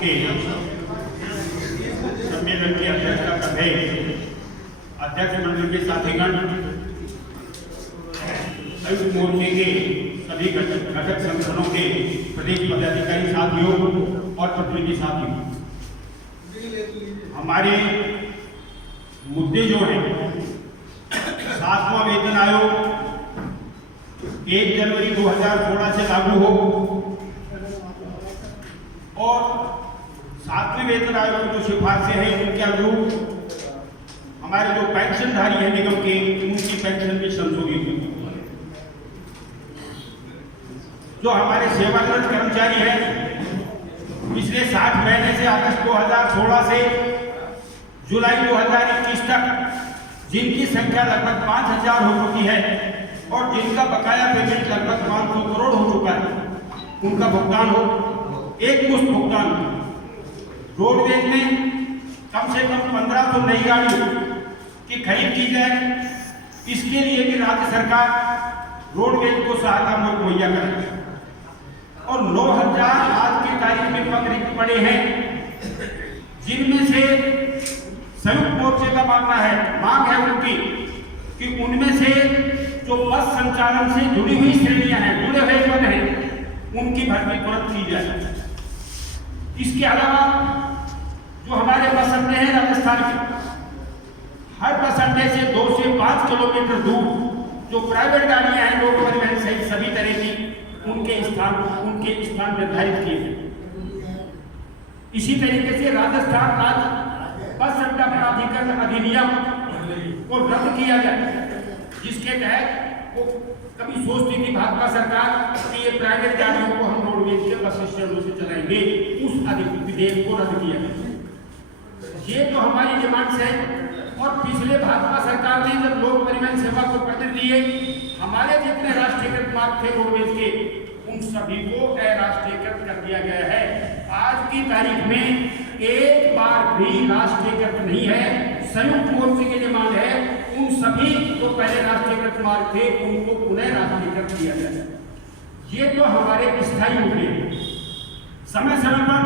के सम्मेलन की अध्यक्षता कर रहे अध्यक्ष मंडल के साथीगण, संयुक्त मोर्चे के सभी घटक संगठनों के प्रदेश पदाधिकारी साथियों और प्रतिनिधि साथियों, हमारे मुद्दे जो हैं 7वां वेतन आयोग 1 जनवरी 2016 से लागू हो और 7वें वेतन आयोग की जो सिफारिशें हैं उनके अनुरूप हमारे जो पेंशनधारी हैं निगम के, उनकी पेंशन भी संशोधित हुई। जो हमारे सेवानिवृत्त कर्मचारी हैं पिछले 60 महीने से अगस्त 2016 से जुलाई 2021 तक जिनकी संख्या लगभग 5000 हो चुकी है और जिनका बकाया पेमेंट लगभग 500 करोड़ हो चुका है, उनका भुगतान हो, एक मुश्त भुगतान। रोडवेज में कम से कम 1500 नई गाड़ियों की खरीद की जाए, इसके लिए भी राज्य सरकार रोडवेज को सहायता मुहैया करे। और 9000 आज की तारीख में पद रिक्त पड़े हैं, जिनमें से संयुक्त मोर्चे का मांग है उनकी कि उनमें से जो बस संचालन से जुड़ी हुई श्रेणियां हैं, जुड़े हुए पद हैं, उनकी भर्ती तुरंत की जाए। इसके अलावा जो हमारे बस अड्डे हैं राजस्थान के, हर बस अड्डे से 2 से 5 किलोमीटर दूर जो प्राइवेट गाड़ियां हैं, लोक परिवहन सहित सभी तरह की, उनके स्थान निर्धारित किए हैं। इसी तरीके से राजस्थान राज्य बस अड्डा प्राधिकरण अधिनियम को रद्द किया जाए, जिसके तहत वो कभी सोचती थी भाजपा सरकार कि ये प्राइवेट गाड़ियों को हम रोडवेज के बस स्टैंडों से चलाएंगे, उस विधेयक को रद्द किया गया। ये तो हमारी डिमांड्स है। और पिछले भाजपा सरकार ने जब लोक परिवहन सेवा को पकड़ दिए, हमारे जितने राष्ट्रीयकृत मार्ग थे रोडवेज के, उन सभी को अराष्ट्रीयकृत कर दिया गया है। आज की तारीख में एक बार भी राष्ट्रीयकृत नहीं है। संयुक्त मोर्चे की डिमांड है उन सभी जो पहले राष्ट्रीयकृत मार्ग थे उनको पुनः राष्ट्रीयकृत किया जाए। ये तो हमारे स्थायी मुद्दे हैं। समय समय पर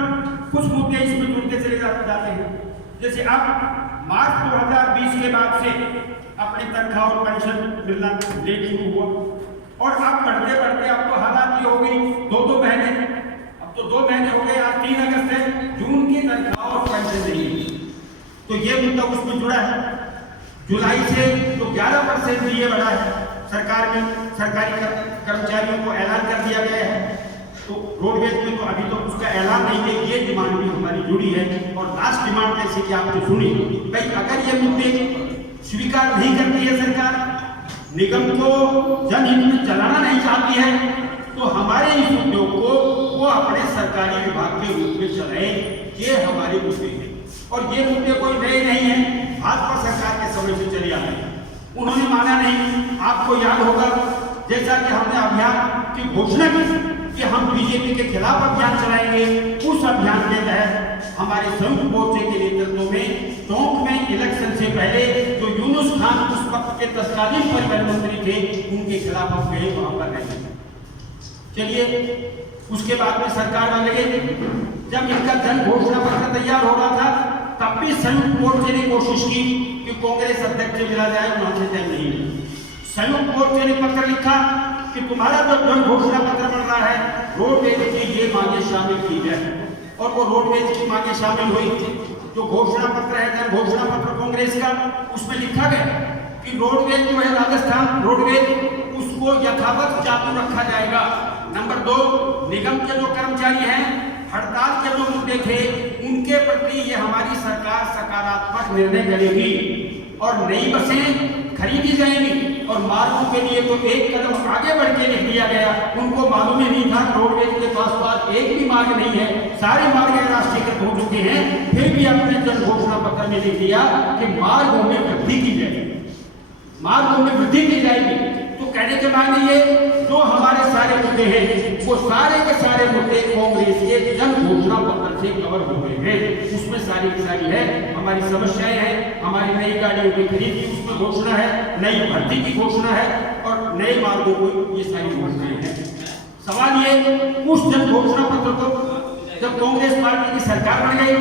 कुछ मुद्दे इसमें जुड़ते चले जाते हैं। जैसे अब मार्च 2020 के बाद से अपनी तनख्वाह और पेंशन मिलना लेट शुरू हुआ और अब बढ़ते बढ़ते अब तो हालात ये हो गई 2 महीने, अब तो 2 महीने हो गए, आज 3 अगस्त है, जून की तनख्वाह और पेंशन नहीं है। तो ये मुद्दा उसमें जुड़ा है। जुलाई से तो 11% ये बढ़ा है, सरकार में सरकारी कर्मचारियों को ऐलान कर दिया गया है। तो रोडवेज में तो अभी तो उसका ऐलान नहीं है। ये डिमांड भी हमारी जुड़ी है। और लास्ट डिमांड जैसे कि आपने सुनी, भाई अगर ये मुद्दे स्वीकार नहीं करती है सरकार, निगम को जनहित में चलाना नहीं चाहती है, तो हमारे इस उद्योग को वो अपने सरकारी विभाग के रूप में चलाए। ये हमारे मुद्दे हैं और ये मुद्दे कोई नए नहीं है, भाजपा सरकार के समय से चले आते हैं। उन्होंने माना नहीं। आपको याद होगा जैसा कि हमने अभियान की घोषणा की कि हम बीजेपी के खिलाफ अभियान चलाएंगे, उस अभियान के तहत हमारे संयुक्त मोर्चे के नेतृत्व में टोंक में इलेक्शन से पहले जो यूनुस खान उस वक्त के तत्कालीन परिवहन मंत्री थे, उनके खिलाफ हम गए, वहां पर रहे। चलिए, उसके बाद में सरकार वाले जब इनका जन घोषणा पत्र तैयार हो रहा था, तब भी संयुक्त मोर्चे ने कोशिश की कि कांग्रेस अध्यक्ष से मिला जाए, वहां से तय नहीं। संयुक्त मोर्चे ने पत्र लिखा कि तुम्हारा जो जन घोषणा पत्र बन रहा है, रोडवेज की ये मांगे शामिल की जाए। और वो रोडवेज की मांगे शामिल हुई। जो घोषणा पत्र है, जन घोषणा पत्र कांग्रेस का, उसमें लिखा गया कि रोडवेज जो है राजस्थान रोडवेज, उसको यथावत चालू रखा जाएगा। नंबर 2, निगम के जो कर्मचारी हैं, हड़ताल के जो मुद्दे थे, उनके प्रति ये हमारी सरकार सकारात्मक निर्णय करेगी और नई बसें खरीदी जाएंगी। और मार्गों के लिए तो एक कदम आगे बढ़ के लिख दिया गया। उनको मालूम ही नहीं था रोडवेज के पास एक भी मार्ग नहीं है, सारे मार्ग राष्ट्रीयकृत हो चुके हैं, फिर भी अपने जन घोषणा पत्र में लिख दिया कि मार्गों में वृद्धि की जाएगी, मार्गों में वृद्धि की जाएगी। तो कहने के माने ये जो हमारे सारे मुद्दे हैं, वो सारे के सारे मुद्दे कांग्रेस के जन घोषणा पत्र से कवर हो गए हैं। उसमें सारी की सारी है, हमारी समस्याएं हैं, हमारी नई गाड़ियों की खरीद की उसमें घोषणा है, नई भर्ती की घोषणा है और नए मार्गों को, ये सारी घोषणाएं हैं। सवाल ये, उस जन घोषणा पत्र को जब कांग्रेस पार्टी की सरकार बन गई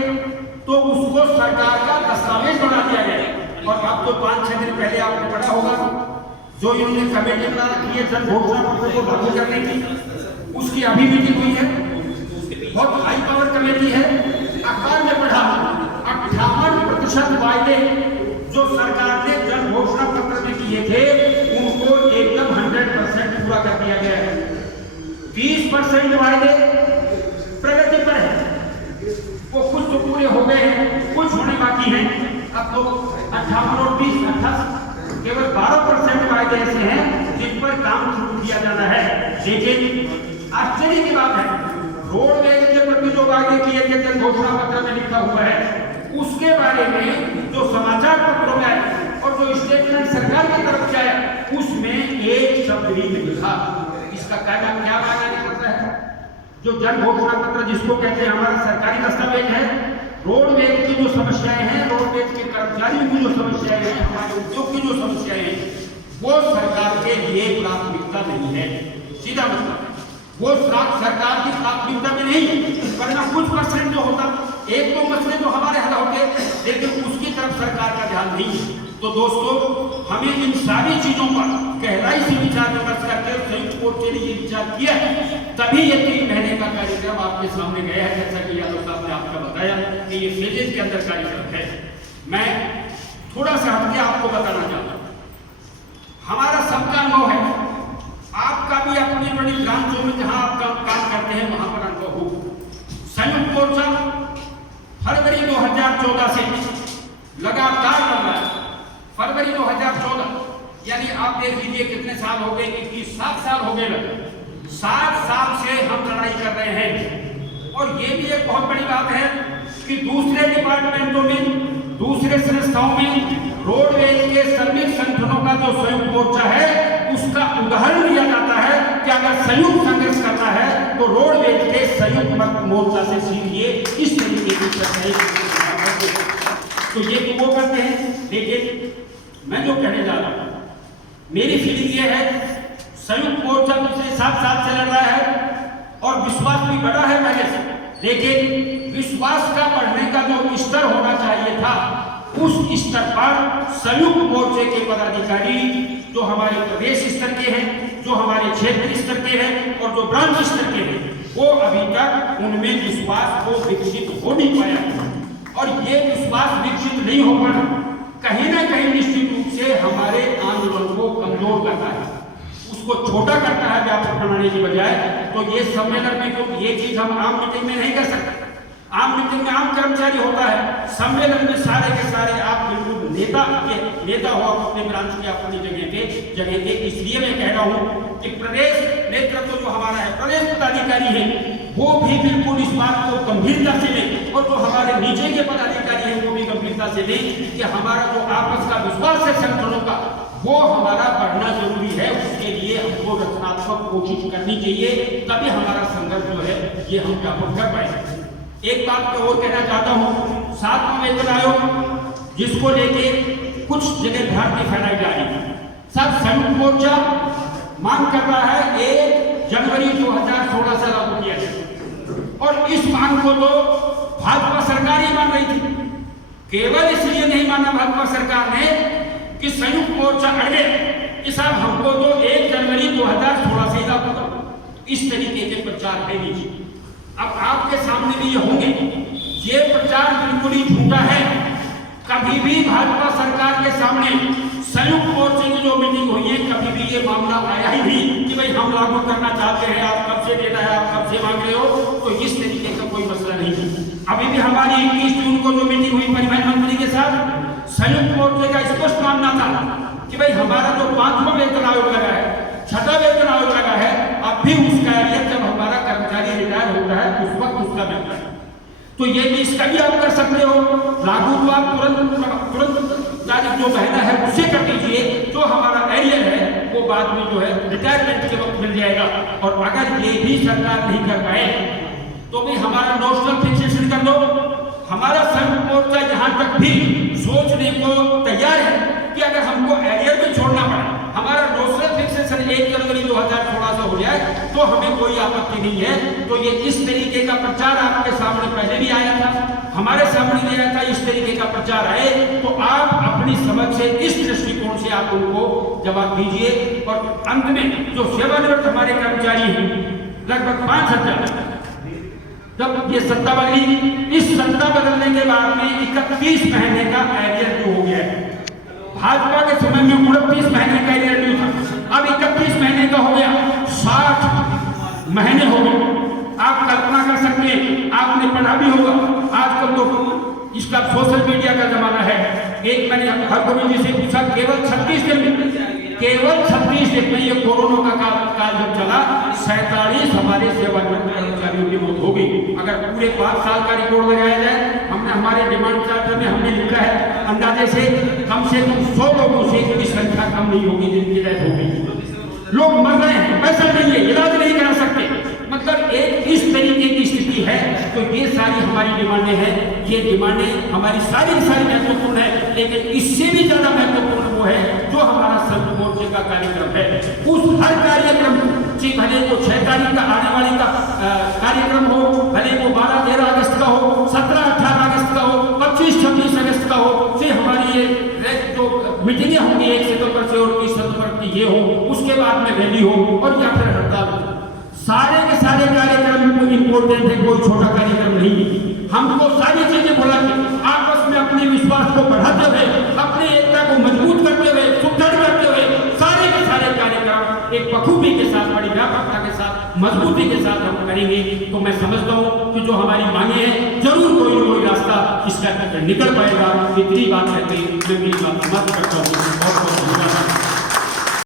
तो उसको सरकार का दस्तावेज बना दिया गया। और अब तो 5-6 दिन पहले आपको पता होगा जो इन्होंने कमेटी बना रखी है जन घोषणा पत्र को लागू करने की, उसकी अभी मीटिंग हुई है। बहुत हाई पावर कमेटी है। अखबार में पढ़ा 58% वायदे जो सरकार ने जन घोषणा पत्र में किए थे उनको एकदम 100% पूरा कर दिया गया है। 20% वायदे प्रगति पर है, वो कुछ तो पूरे हो गए हैं, कुछ होने बाकी हैं। अब तो 58 और 20 28 केवल 12% वायदे ऐसे हैं जिन पर काम शुरू किया जाना है। लेकिन आश्चर्य की बात है, रोडवेज के प्रति जो वायदे किए थे जन घोषणा पत्र में लिखा हुआ है उसके बारे में जो समाचार पत्रों में आए और जो स्टेटमेंट सरकार की तरफ से आया उसमें एक शब्द भी नहीं था। इसका क्या मायना करता है? जो जन घोषणा पत्र जिसको कहते हैं हमारा सरकारी दस्तावेज है, रोडवेज की जो समस्याएं हैं, रोडवेज के कर्मचारियों की जो समस्याएं हैं, हमारे उद्योग की जो समस्याएं हैं, वो सरकार के लिए प्राथमिकता नहीं है। सीधा मतलब वो सरकार की प्राथमिकता में नहीं, वरना कुछ परसेंट जो होता, एक दो मसले तो हमारे हल होते, लेकिन उसकी तरफ सरकार का ध्यान नहीं। तो दोस्तों, हमें इन सारी चीजों पर गहराई से विचार विमर्श करके संयुक्त मोर्चे ने ये विचार किया है, तभी ये 3 महीने का कार्यक्रम आपके सामने गया है। जैसा कि यादव साहब ने आपको बताया कि ये फेजेज के अंदर कार्यक्रम है। मैं थोड़ा सा हटके आपको बताना चाहता हूँ, हमारा सबका अनुभव है, आपका भी अपनी बड़ी ब्रांचों में जहां आप काम करते हैं वहां पर अनुभव हो। संयुक्त मोर्चा फरवरी 2014 से लगातार कर रहा है। फरवरी 2014 यानी आप देख लीजिए कितने साल हो गए, 7 साल हो गए। 7 साल से हम लड़ाई कर रहे हैं। और ये भी एक बहुत बड़ी बात है कि दूसरे डिपार्टमेंटों में, दूसरे संस्थाओं में रोडवेज के श्रमिक संगठनों का जो संयुक्त मोर्चा है उसका उदाहरण दिया जाता है कि अगर संयुक्त संघर्ष करना है तो रोडवेज के संयुक्त मोर्चा से सीखिए। इस तरीके की तो ये तो वो करते हैं। लेकिन मैं जो कहने जा रहा हूं, मेरी फीलिंग ये है, संयुक्त मोर्चा पिछले 7 साल से लड़ रहा है और विश्वास भी बढ़ा है पहले से, लेकिन विश्वास का बढ़ने का जो स्तर होना चाहिए था उस स्तर पर संयुक्त मोर्चे के पदाधिकारी जो हमारे प्रदेश स्तर के हैं, जो हमारे क्षेत्र स्तर के हैं और जो ब्रांच स्तर के हैं, वो अभी तक उनमें विश्वास को विकसित हो नहीं पाया। और ये विश्वास विकसित नहीं हो पाना कहीं ना कहीं निश्चित रूप से हमारे आंदोलन को कमजोर करता है, उसको छोटा करता है व्यापक बनाने की बजाय। तो ये सम्मेलन में, क्योंकि ये चीज हम आम मीटिंग में नहीं कर सकते, आम मीटिंग में आम कर्मचारी होता है, सम्मेलन में सारे के सारे आप बिल्कुल नेता हो अपने ब्रांच के अपनी जगह के। इसलिए मैं कह रहा हूं कि प्रदेश नेतृत्व जो हमारा है, प्रदेश पदाधिकारी है, वो भी बिल्कुल इस बात को गंभीरता से लें और जो हमारे नीचे के पदाधिकारी हैं वो भी गंभीरता से लें कि हमारा जो आपस का विश्वास है संगठनों का, वो हमारा बढ़ना जरूरी है। उसके लिए हमको रचनात्मक कोशिश करनी चाहिए, तभी हमारा संघर्ष जो है ये हम व्यापक कर पाएंगे। एक बात मैं और कहना चाहता हूँ, 7वां वेतन आयोग जिसको लेके कुछ जगह भ्रांति फैलाई जा रही है, सब संयुक्त मोर्चा मांग कर रहा है 1 जनवरी 2016 से लागू किया जाए। और इस मांग को तो भाजपा सरकार ही मान रही थी। केवल इसलिए नहीं माना भाजपा सरकार ने कि संयुक्त मोर्चा अड़े कि साहब हमको तो 1 जनवरी 2016 से ही लागू करो। इस तरीके के प्रचार है नीचे। अब आपके सामने भी ये होंगे, ये प्रचार बिल्कुल ही झूठा है। कभी भी भाजपा सरकार के सामने संयुक्त मोर्चे की जो मीटिंग हुई है, कभी भी ये मामला आया ही नहीं कि भाई हम लागू करना चाहते हैं, आप कब से देना है, आप कब से मांग रहे हो। तो इस तरीके का कोई मसला नहीं। अभी भी हमारी 21 जून को जो मीटिंग हुई परिवहन मंत्री के साथ, संयुक्त मोर्चे का स्पष्ट मानना था कि भाई हमारा जो 5वां वेतन आयोग लगा है, 6वां वेतन आयोग लगा है, अब भी उसका जब हमारा कर्मचारी रिटायर होता है उस वक्त उसका मिलता है। तो ये भी इसका भी आप कर सकते हो, लागू तो आप तुरंत तारीख जो महीना है उससे कर दीजिए, जो हमारा एरियर है वो बाद में जो है रिटायरमेंट के वक्त मिल जाएगा। और अगर ये भी सरकार नहीं कर पाए तो भी हमारा नोशनल फिक्सेशन कर दो। हमारा संयुक्त मोर्चा यहाँ तक भी सोचने को तैयार है कि अगर हमको एरियर में छोड़ना पड़ा हमारा नोशनल फिक्सेशन 1 जनवरी 2016 से हो जाए तो हमें कोई आपत्ति नहीं है। तो ये इस तरीके का प्रचार आपके सामने पहले भी आया था, हमारे सामने भी आया था, इस तरीके का प्रचार आए तो आप अपनी समझ से इस दृष्टिकोण से आप उनको जवाब दीजिए। और अंत में जो सेवानिवृत्त हमारे कर्मचारी हैं लगभग 5,000, जब ये सत्ता बदली, इस सत्ता बदलने के बाद में 31 महीने का एरियर ड्यू हो गया है। भाजपा के समय में 29 महीने का एरियर ड्यू था, अब 31 महीने का हो गया, 60 महीने हो गए। आप कल्पना कर सकते हैं, आपने पढ़ा भी होगा, आजकल तो इसका सोशल मीडिया का जमाना है। एक मैंने हरगोविंद जी से पूछा, केवल 36 दिन में ये कोरोना का काल जब चला 47 हमारे सेवानिवृत्त कर्मचारियों की मौत हो गई। अगर पूरे 5 साल का रिकॉर्ड लगाया जाए, हमने हमारे डिमांड चार्टर में हमने लिखा है अंदाजे से कम 100 लोगों से इनकी संख्या कम नहीं होगी जिनकी डेथ हो गई। लोग मर रहे हैं, पैसा नहीं है, इलाज नहीं करा सकते, मतलब एक इस तरीके की स्थिति है। तो ये सारी हमारी डिमांडें हैं, ये डिमांडें हमारी सारी महत्वपूर्ण है, लेकिन इससे भी ज्यादा महत्वपूर्ण वो है जो हमारा संत मोर्चे का कार्यक्रम है। उस हर कार्यक्रम से, भले वो 6 तारीख का आने वाली का कार्यक्रम हो, भले वो 12-13 अगस्त का हो, 17-18 अगस्त का हो, 25-26 अगस्त का हो, से हमारी ये जो मीटिंगें होंगी 1 सितंबर से और 30 सितंबर की ये हो, उसके बाद में रैली हो और या फिर हड़ताल हो, सारे के सारे कार्यक्रम इंपोर्टेंट है, कोई छोटा कार्यक्रम नहीं है। हमको सारी चीजें बोला कि आपस में अपने विश्वास को बढ़ाते हुए, अपनी एकता को मजबूत करते हुए, सुदृढ़ करते हुए सारे के सारे कार्यक्रम एक बखूबी के साथ, बड़ी व्यापकता के साथ, मजबूती के साथ हम करेंगे। तो मैं समझता हूँ कि जो हमारी मांगे हैं जरूर कोई न कोई रास्ता इसका निकल पाएगा। इतनी बात कहते मैं मेरी बात समाप्त करता हूँ। बहुत बहुत धन्यवाद।